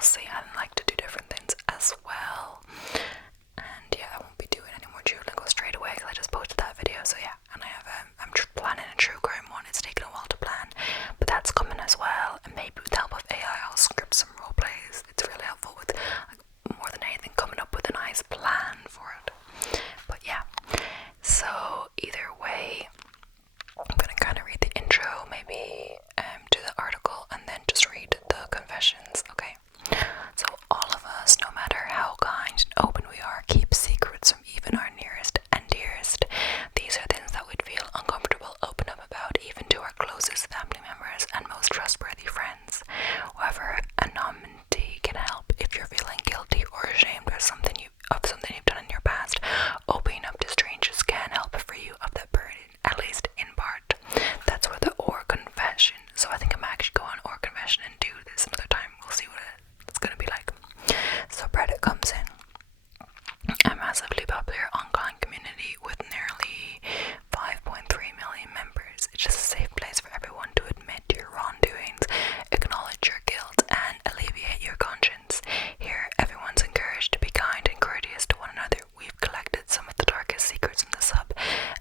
we'll see. I like to do different things as well. And yeah, I won't be doing any more Duolingo straight away because I just posted that video. So yeah, and I have I'm planning a true crime one. It's taken a while to plan, but that's coming as well. And maybe with the help of AI, I'll script some role plays. It's really helpful with more than anything coming up with a nice plan for it. But yeah, so either way, I'm gonna kind of read the intro, maybe do the article, and then just read the confessions. Okay. So all of us, no matter how kind and open we are, keep secrets from even our nearest and dearest. These are things that we'd feel uncomfortable open up about, even to our closest family members and most trustworthy friends. However, anonymity can help if you're feeling guilty or ashamed of something you've done in your past. Opening up to strangers can help free you of that burden, at least in part. That's where the or confession. So I think I'm actually going or confession and do this another time. We'll see what it's gonna be like. Subreddit comes in. A massively popular online community with nearly 5.3 million members. It's just a safe place for everyone to admit your wrongdoings, acknowledge your guilt, and alleviate your conscience. Here, everyone's encouraged to be kind and courteous to one another. We've collected some of the darkest secrets from the sub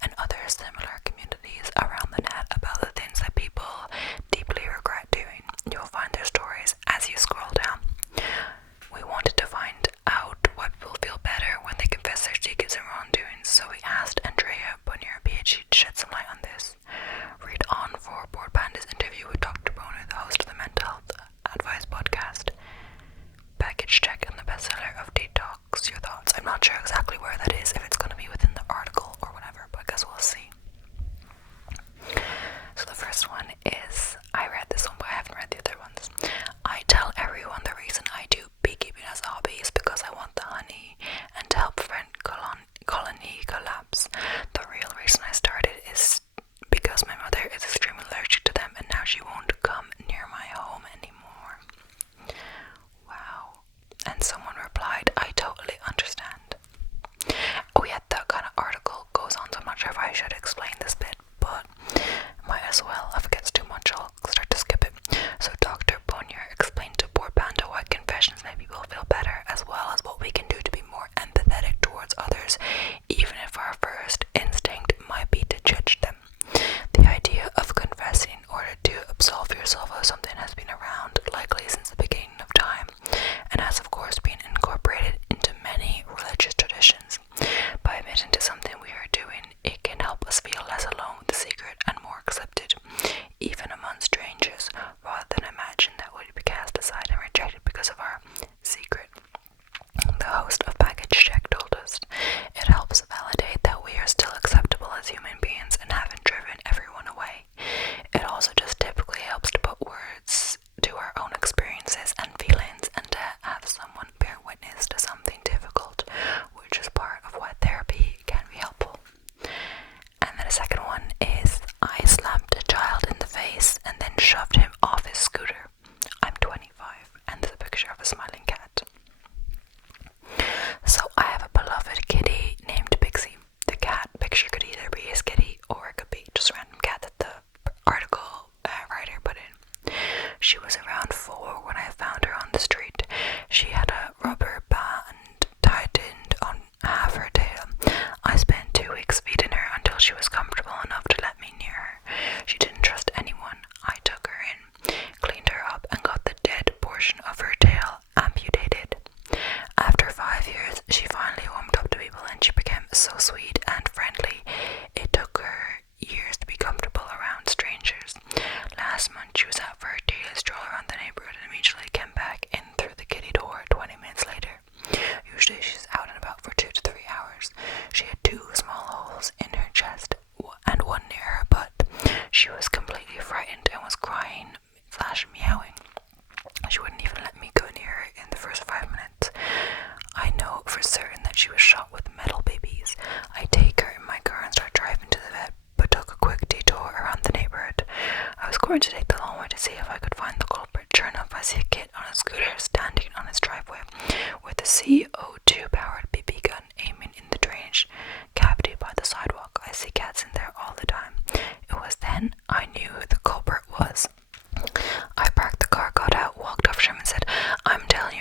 and other similar communities around the net about the things that people deeply regret doing. You'll find their stories as you scroll down. We wanted to find out why people feel better when they confess their secrets and wrongdoings, so we asked Andrea Bonnier, PhD, to shed some light on this. Read on for Board Panda's interview with Dr. Boner, the host of the Mental Health Advice podcast. Package check and the bestseller of Detox. Your thoughts? I'm not sure exactly where that is, if it's going to be within the article or whatever, but I guess we'll see. So the first one is, I read this one, but I haven't read the other ones. I tell everyone the reason I do beekeeping as a hobby is because I want the honey and to help prevent colony collapse. The real reason I started is because my mother is extremely allergic to them and now she won't come near my home anymore. Wow. And someone replied, I totally understand. Oh yeah, that kind of article goes on, so I'm not sure if I should explain this bit, but might as well. If it gets too much, I'll start to skip it. So Dr. Bonnier explained to Board Panda why confessions make people feel better, as well as what we can do to be more empathetic towards others, even if our first instinct might be to judge them. The idea of confessing in order to absolve yourself of something has been around likely since the beginning of time, and has of course been incorporated into many religious traditions. By admitting to something we are doing, it can help us feel less alone with the secret and more accepted, even among strangers, rather than imagine that we'd be cast aside and rejected because of our secret. The host of Package Check told us, it helps validate that we are still acceptable as human beings and haven't driven everyone away. It also just typically helps to put words to our own experiences and feelings and to have someone bear witness to something difficult, which is part of why therapy can be helpful. And then the second one is, I slapped a child in the face and then shoved him off his scooter. I'm 25, and there's a picture of a smiling cat. So I have a beloved kitty named Pixie. The cat picture could either be his kitty or it could be just a random cat that the article writer put in. She was around 4 when I found her on the street. She had a rubber band tightened on half her tail. I spent 2 weeks feeding her until she was comfortable enough to let me near her. She didn't trust anyone. I took her in, cleaned her up, and got the dead portion of her tail amputated. After 5 years, she finally warmed up to people and she became so sweet and friendly. It took her years to be comfortable around strangers. Last month, she was out for a daily stroll around the neighborhood and immediately came back in through the kitty door 20 minutes later. Usually she's out and about for 2 to 3 hours. She had 2 small holes in her chest and one near her butt. She was completely frightened and was crying / meowing. She wouldn't even let me go near her in the first 5 minutes. I know for certain that she was shot with metal babies. I take her in my car and start driving to the vet, but took a quick detour around the neighborhood. I was going to take the long way to see if I could find the culprit. Sure enough, I see a kid on a scooter standing on his driveway with a CO2-powered BB gun aiming in the drainage cavity by the sidewalk. I see cats in there all the time. It was then I knew who the culprit was. I parked the car, got out, walked up to him and said, I'm telling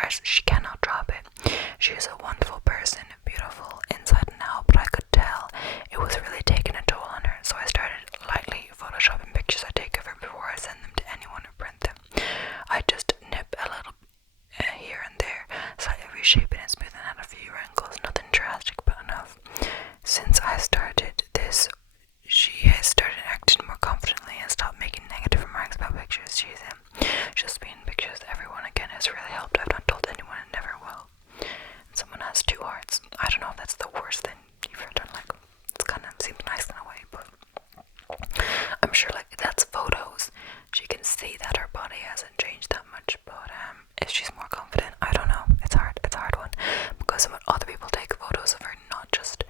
heart, she cannot drop it. She is a wonderful person, beautiful inside and out, but I could tell it was really taking a toll on her, so I started lightly photoshopping pictures I take of her before I send them to anyone or print them. I just nip a little here and there, slightly reshaping and smoothing out a few wrinkles, nothing drastic but enough. Since I started this, she has started acting more confidently and stopped making negative remarks about pictures she's in. Just being pictures of everyone again has really helped. I've not told anyone and never will. And someone has 2 hearts. I don't know if that's the worst thing you've ever done. Like, it kind of seems nice in a way, but I'm sure like that's photos. She can see that her body hasn't changed that much, but if she's more confident, I don't know. It's a hard one, because when other people take photos of her, not just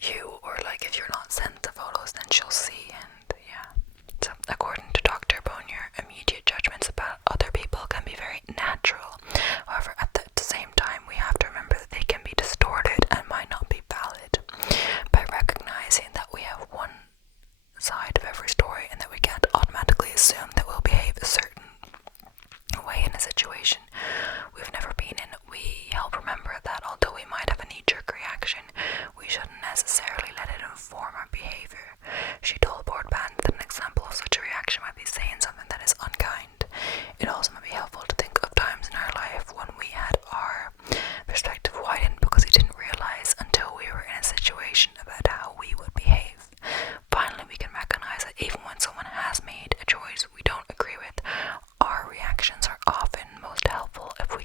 you, or like if you're not sent the photos, then she'll see. And yeah, so according to Dr. Bonnier, immediate judgments about other people can be very natural. However, at the same time, we have to remember that they can be distorted and might not be valid. By recognizing that we have one side of every story and that we can't automatically assume that we'll behave a certain way in a situation we've never been in, we help remember that although we might have a knee-jerk reaction, we shouldn't necessarily let it inform our behavior. She told Broadband that an example of such a reaction might be saying something that is unkind. It also might be helpful to think of times in our life when we had our perspective widened because we didn't realize until we were in a situation about how we would behave. Finally, we can recognize that even when someone has made a choice we don't agree with, our reactions are often most helpful if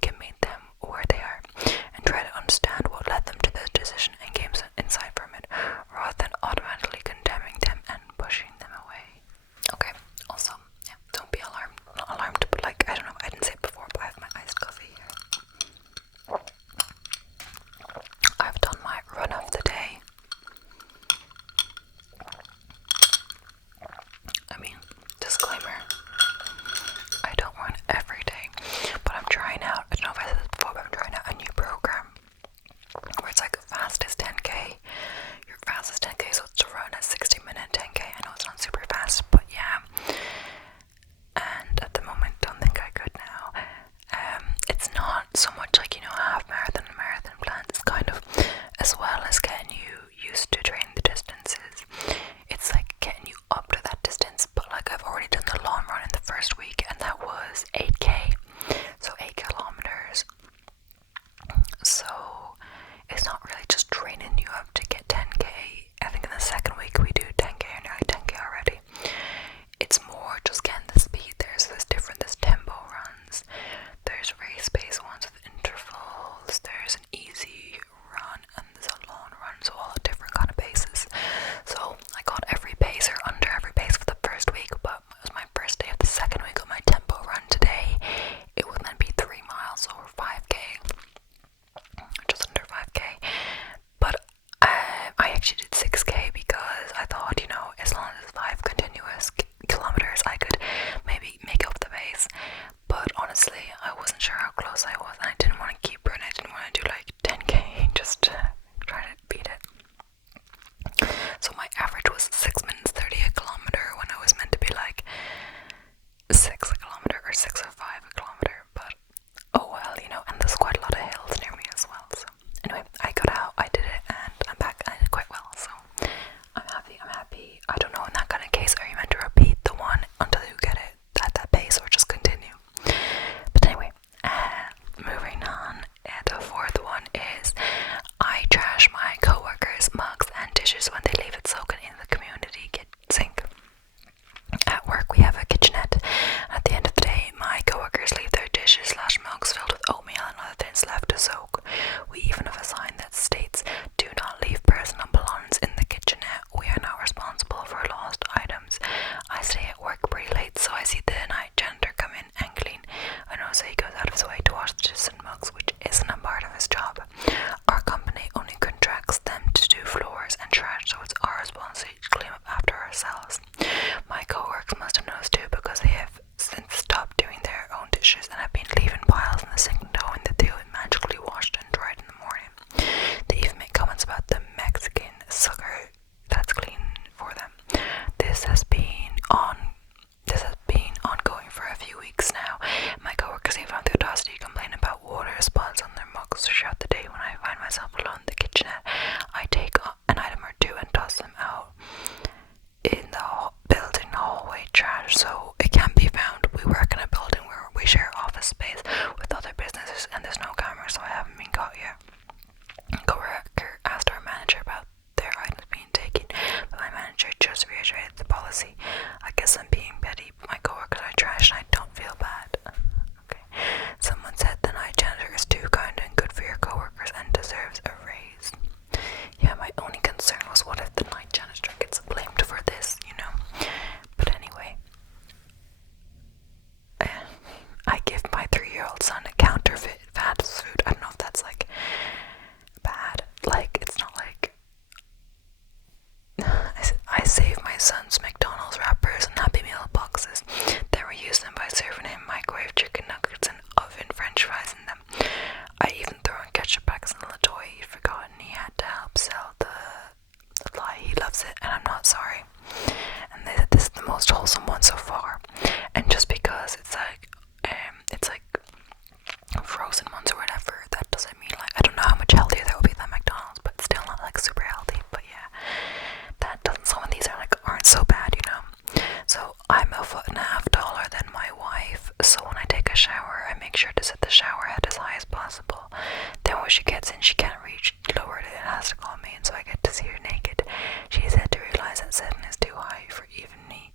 she gets in, she can't reach lower it and has to call me, and so I get to see her naked. She is said to realise that setting is too high for even me.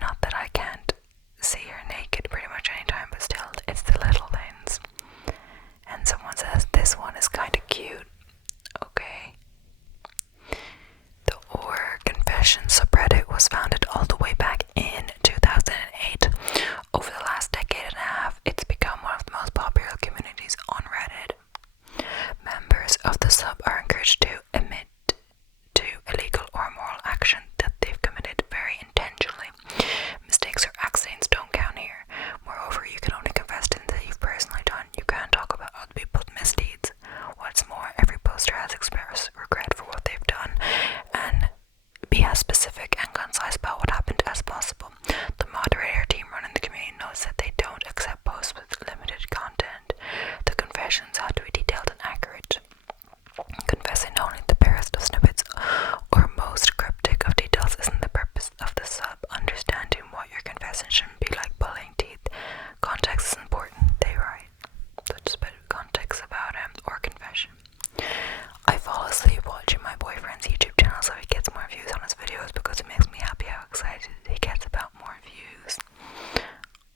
Not that I can't see her naked pretty much any time, but still, it's the little things. And someone says, this one is kind of cute. Okay. The Or Confession subreddit was founded all the way back in 2008. Over the last decade and a half, it's become one of the most popular communities on Reddit. Members of the sub are encouraged to admit to illegal or immoral action that they've committed very intentionally. Mistakes or accidents don't count here. Moreover, you can only confess to things that you've personally done. You can't talk about other people's misdeeds. What's more, every poster has expressed regret for what they've done and be as specific and concise about what happened as possible. The moderator team running the community knows that they don't accept posts with limited content. The confessions have to be detailed and accurate. Confessing only the barest of snippets or most cryptic of details isn't the purpose of the sub. Understanding what you're confessing shouldn't be like pulling teeth. Context is important, they write. So just a bit of context about Or Confession. I fall asleep watching my boyfriend's YouTube channel so he gets more views on his videos because it makes me happy how excited he gets about more views.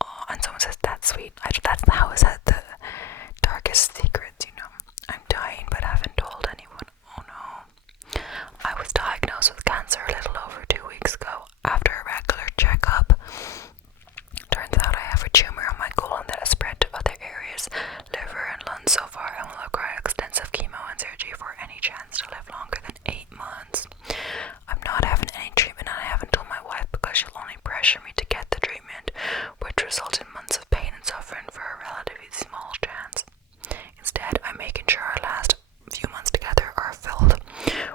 Oh, and someone says, that's sweet. That's how is that the darkest secrets, you know. I'm dying but haven't told anyone. Oh no. I was diagnosed with cancer a little over 2 weeks ago after a regular checkup. Turns out I have a tumour on my colon that has spread to other areas, liver and lungs so far, and will require extensive chemo and surgery for any chance to live longer than 8 months. I'm not having any treatment and I haven't told my wife because she'll only pressure me to get the treatment, which results in months of pain and suffering for a relatively small chance. Instead, I'm making sure our last few months together are filled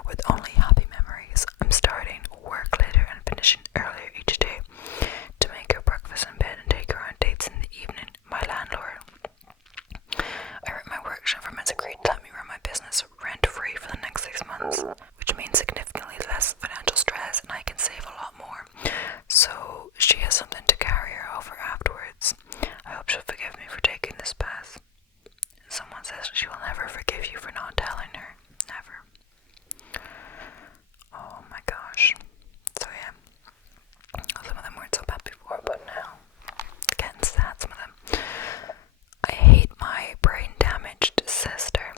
with only happy memories. I'm starting work later and finishing earlier each day to make her breakfast in bed and take her on dates in the evening. My landlord, I rent my workshop from, has agreed to let me run my business rent-free for the next 6 months, which means significantly less financial stress and I can save a lot more. So she has something to carry her over afterwards. I hope she'll forgive me for taking this path. Someone says she will never forgive you for not telling her. Never. Oh my gosh. So yeah. Some of them weren't so bad before, but now it's getting sad, some of them. I hate my brain damaged sister.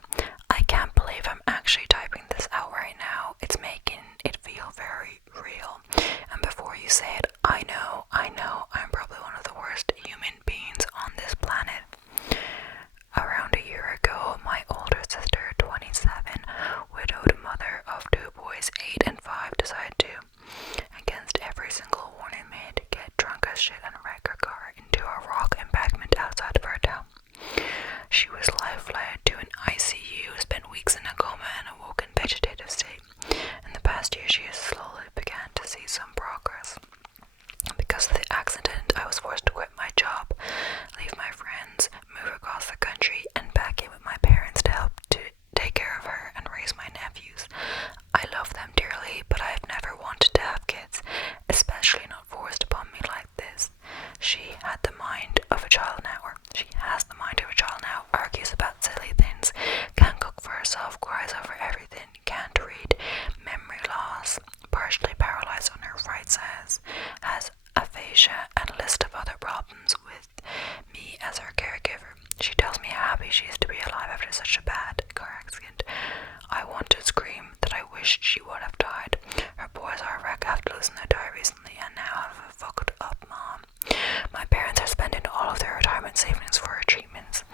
I can't believe I'm actually typing this out right now. It's making it feel very real. And before you say it, I know, I'm probably one of the worst human beings on this planet. Around a year ago, my older sister, 27, widowed mother of 2 boys, 8 and 5, decided to, against every single warning made, get drunk as shit and wreck her car into a rock embankment outside of her town. She was life-flighted to an ICU, spent weeks in a coma and awoke in vegetative state. In the past year, she has slowly began to see some progress. Because of the accident, I was forced to quit my job, leave my friends, move across the country, and back in with my parents to help to take care of her and raise my nephews. I love them dearly, but I have never wanted to have kids, especially not forced upon me like this. She had the mind of a child now, or she has the mind of a child now, argues about silly things, can't cook for herself, cries over everything, can't read, memory loss, partially paralyzed on her right side, has aphasia, and a list of other problems with me as her caregiver. She tells me how happy she is to be alive after such a bad car accident. I want to scream that I wish she would have died. Her boys are a wreck after losing their dad recently and now have a fucked up mom. My parents are spending all of their retirement savings for her treatments.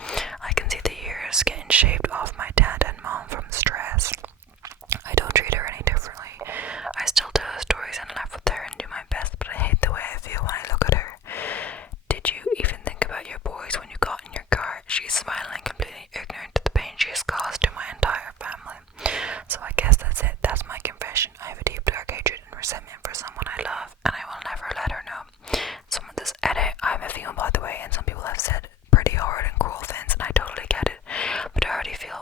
I can see the years getting shaved off my dad and mom from stress. I don't treat her any differently. I still tell her stories and laugh with her and do my best, but I hate the way I feel when I look at her. Did you even think about your boys when you got in your car? She's smiling, completely ignorant to the pain she has caused to my entire family. So I guess that's it. That's my confession. I have a deep dark hatred and resentment for someone I love, and I will never let her know. Someone says, edit, I'm a female by the way, and some people have said pretty hard and cruel things, and I totally get it. But I already feel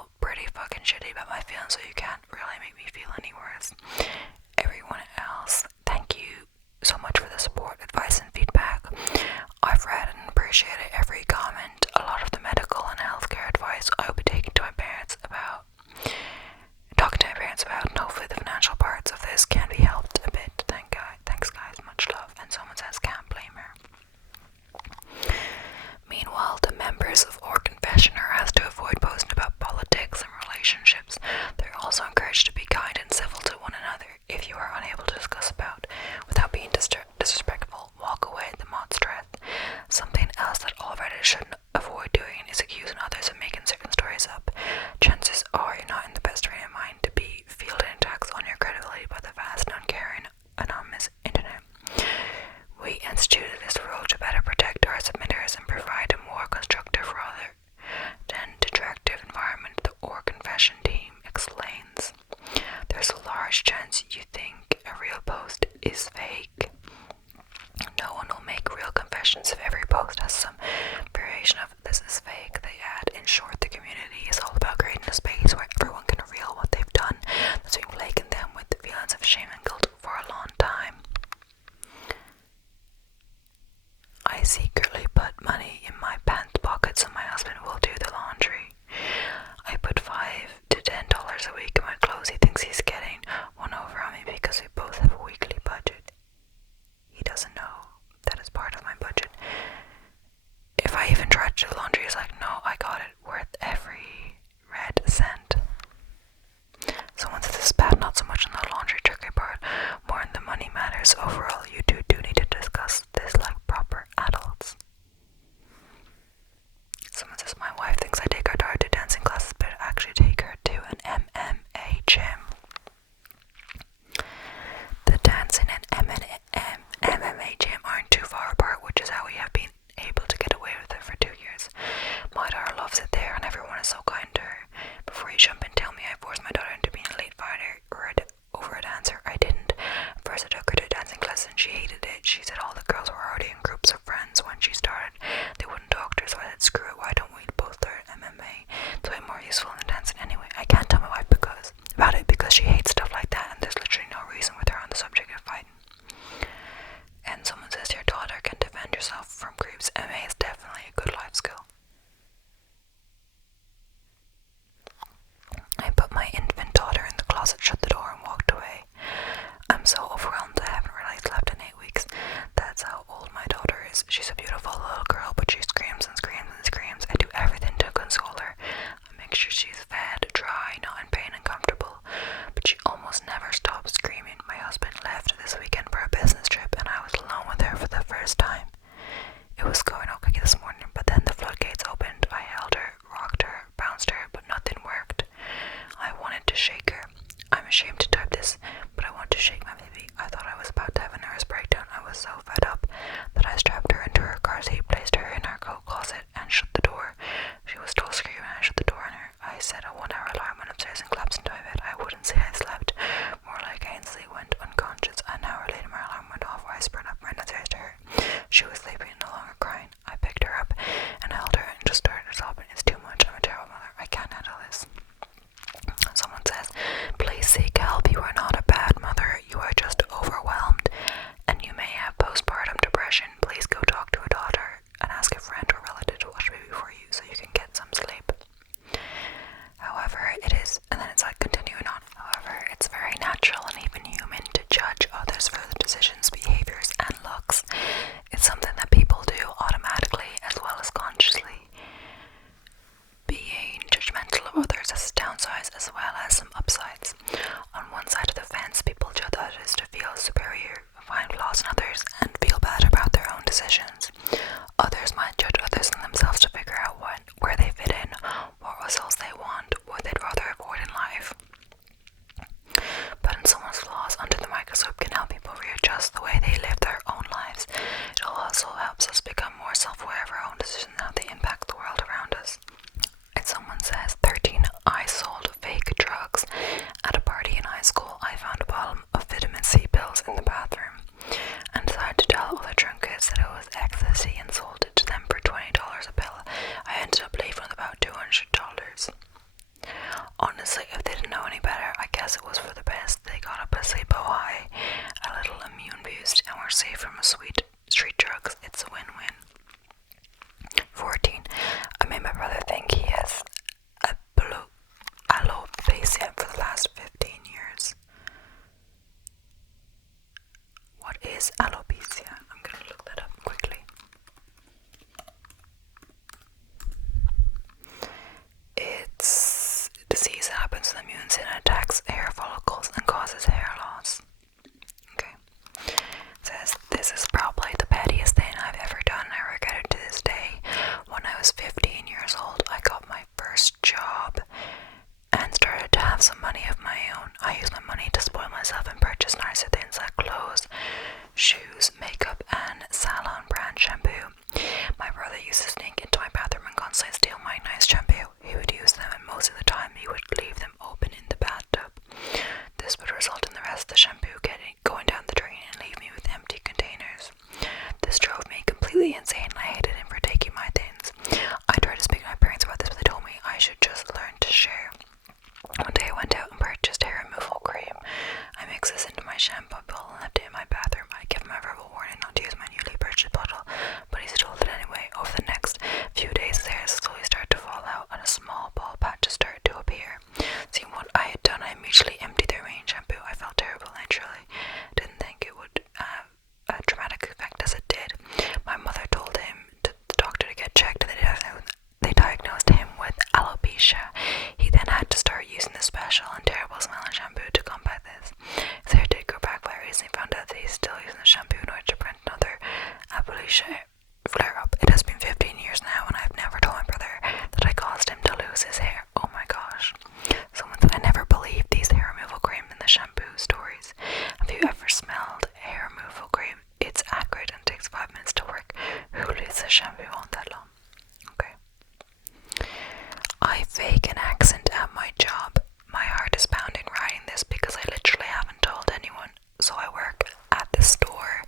fake an accent at my job. My heart is pounding writing this because I literally haven't told anyone. So I work at the store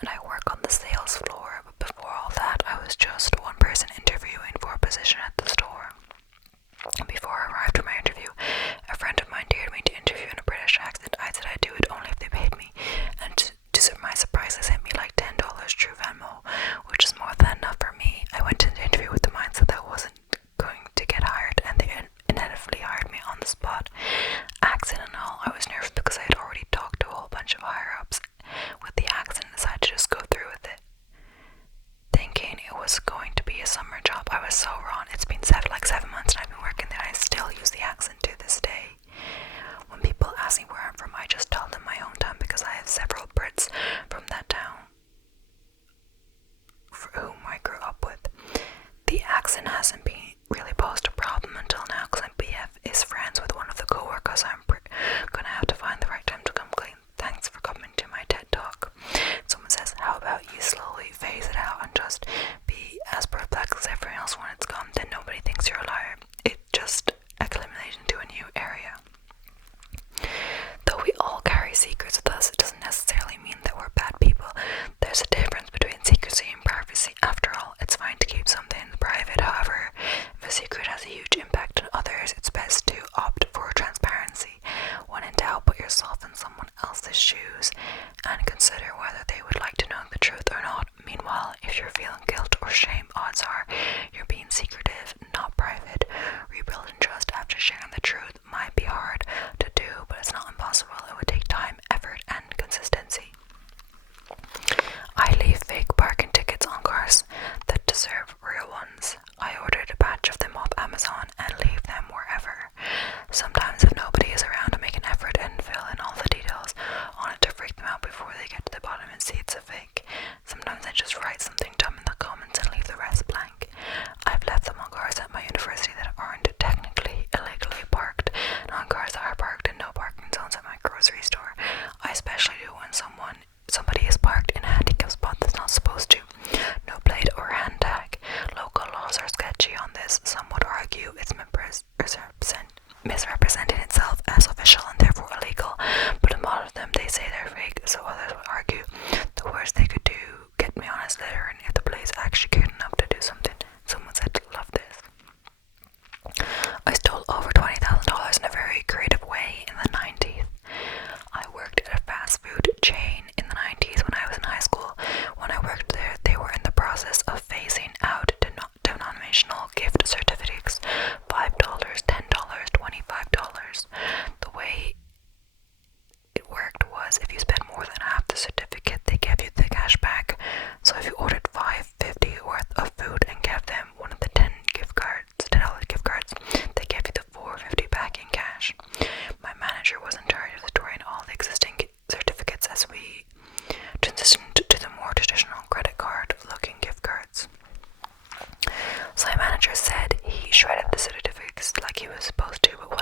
and I work on the sales floor, but before all that I was just one person interviewing for a position at the store. Before I arrived for my interview, a friend of mine dared me to interview in a British accent. I said I'd do it only if they paid me, and to my surprise they sent me like $10 through Venmo, which is more than enough for me. I went into the interview with the mindset that I wasn't going to get hired, and they inevitably hired me on the spot. Accent and all, I was nervous because I had already talked to a whole bunch of higher-ups with the accent and decided to just go through with it, thinking it was going to be a summer job. I was so wrong. It's been 7 months and I've been working there and I still use the accent to this day. When people ask me where I'm from, I just tell them my hometown because I have several Brits from that town for whom I grew up with. The accent hasn't been really posed a problem until now because my BF is friends with one of the co-workers. I'm gonna have to find the right time to come clean. Thanks for coming to my TED Talk. Someone says, how about you slowly phase it out and just be as perplexed as everyone else when it's gone, then nobody thinks you're a liar. It's just acclimation to a new area. Though we all carry secrets with us, it doesn't necessarily mean that we're bad people. There's a difference between secrecy and privacy. After all, it's fine to keep something private. However, if a secret has a huge impact on others, it's best to opt for transparency. When in doubt, put yourself in someone else's shoes and consider whether they would like to know the truth or not. Meanwhile, if you're feeling guilt or shame, odds are you're being secretive, not private. Rebuilding trust after sharing the truth might be hard to do, but it's not impossible. It would take time, effort, and consistency. I leave fake parking tickets on cars that deserve real ones. I ordered a batch of them off Amazon and leave them wherever. Sometimes if nobody is around, I make an effort and fill in all the details on it to freak them out before they get to the bottom and see it's a fake. Sometimes I just write something dumb in the comments and leave the rest blank. I've left them on cars at my university that aren't technically illegally parked, and on cars that are parked in no parking zones at my grocery store. I especially do when somebody is parked in a handicap spot that's not supposed to. No plate or hand tag. Local laws are sketchy on this. Some would argue it's misrepresenting itself as official and therefore illegal, but a lot of them they say they're fake, so others would argue the worst they could do, get me on his litter, and if the police actually cared enough to do something. Someone said, love this. I stole over $20,000 in a very creative way in the 90s. I worked at a fast food chain in the 90s when I was in high school. When I worked there, they were in the process of phasing out denominational gift certificates. $5, $10, $25. The way it worked was if you spent more than half the certificate, they gave you the cash back. So if you ordered $5.50 worth of food and gave them one of the $10 gift cards, they gave you the $4.50 back in cash. My manager was in charge of storing all the existing certificates as we transitioned to the more traditional credit card looking gift cards. So my manager said he shredded the certificates like he was supposed to, but